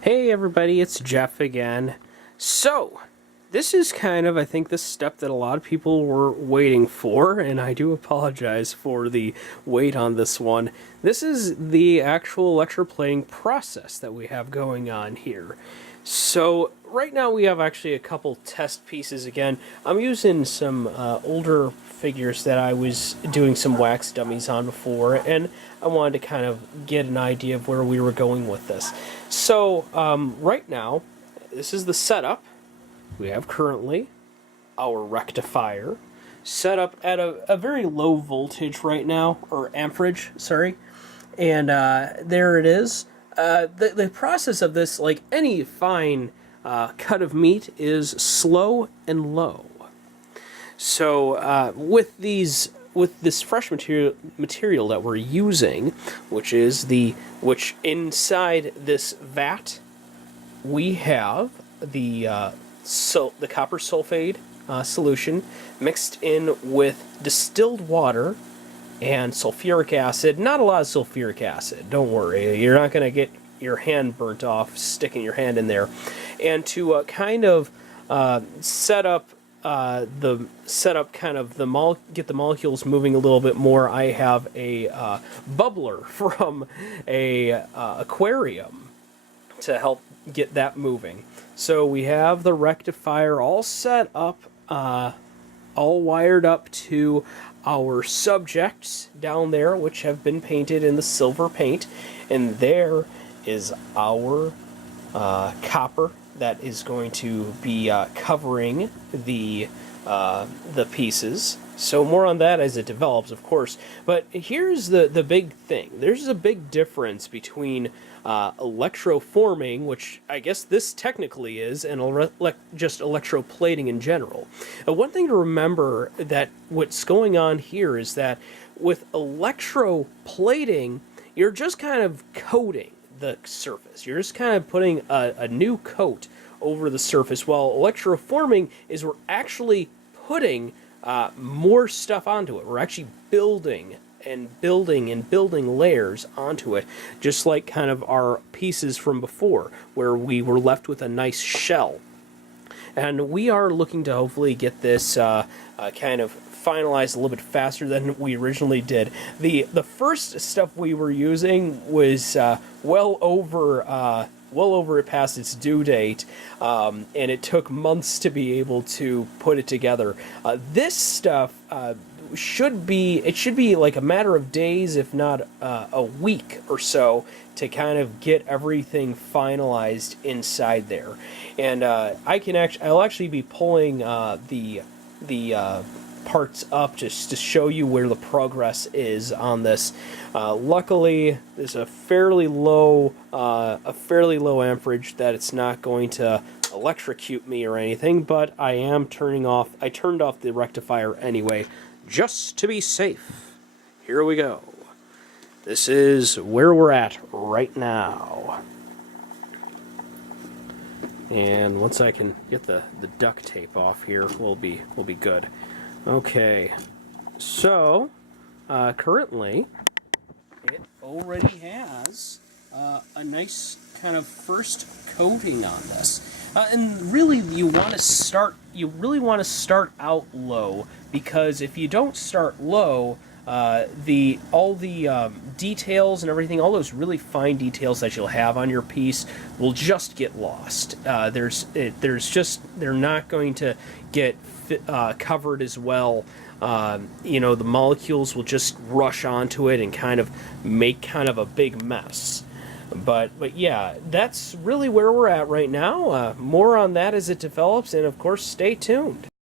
Hey everybody, it's Geoff again. So, this is kind of, I think, the step that a lot of people were waiting for, and I do apologize for the wait on this one. This is the actual electroplating process that we have going on here. So, right now we have actually a couple test pieces again. I'm using some older figures that I was doing some wax dummies on before, and I wanted to kind of get an idea of where we were going with this. So, right now, this is the setup. We have currently our rectifier set up at a very low voltage right now, or amperage, sorry. And there it is. The process of this, like any fine cut of meat, is slow and low. So with this fresh material that we're using, which inside this vat we have the copper sulfate solution mixed in with distilled water and sulfuric acid. Not a lot of sulfuric acid, don't worry. You're not going to get your hand burnt off sticking your hand in there. And to kind of get the molecules moving a little bit more, I have a bubbler from a aquarium to help get that moving. So we have the rectifier all set up, all wired up to our subjects down there, which have been painted in the silver paint, and there is our copper that is going to be covering the pieces. So more on that as it develops, of course. But here's the big thing. There's a big difference between electroforming, which I guess this technically is, and just electroplating in general. One thing to remember that what's going on here is that with electroplating, you're just kind of coating the surface. You're just kind of putting a new coat over the surface, while electroforming is we're actually putting more stuff onto it. We're actually building layers onto it, just like kind of our pieces from before, where we were left with a nice shell. And we are looking to hopefully get this kind of finalized a little bit faster than we originally did. The first stuff we were using was well over past its due date, and it took months to be able to put it together. This stuff should be like a matter of days, if not a week or so, to kind of get everything finalized inside there. And I'll actually be pulling the parts up just to show you where the progress is on this. Luckily, there's a fairly low amperage that it's not going to electrocute me or anything, but I turned off the rectifier anyway, just to be safe. Here we go. This is where we're at right now. And once I can get the duct tape off here, we'll be good. Okay, so currently it already has a nice kind of first coating on this, and really you really want to start out low, because if you don't start low, all the details and everything, all those really fine details that you'll have on your piece will just get lost. They're not going to get covered as well. The molecules will just rush onto it and kind of make kind of a big mess. But yeah, that's really where we're at right now. More on that as it develops, and of course, stay tuned.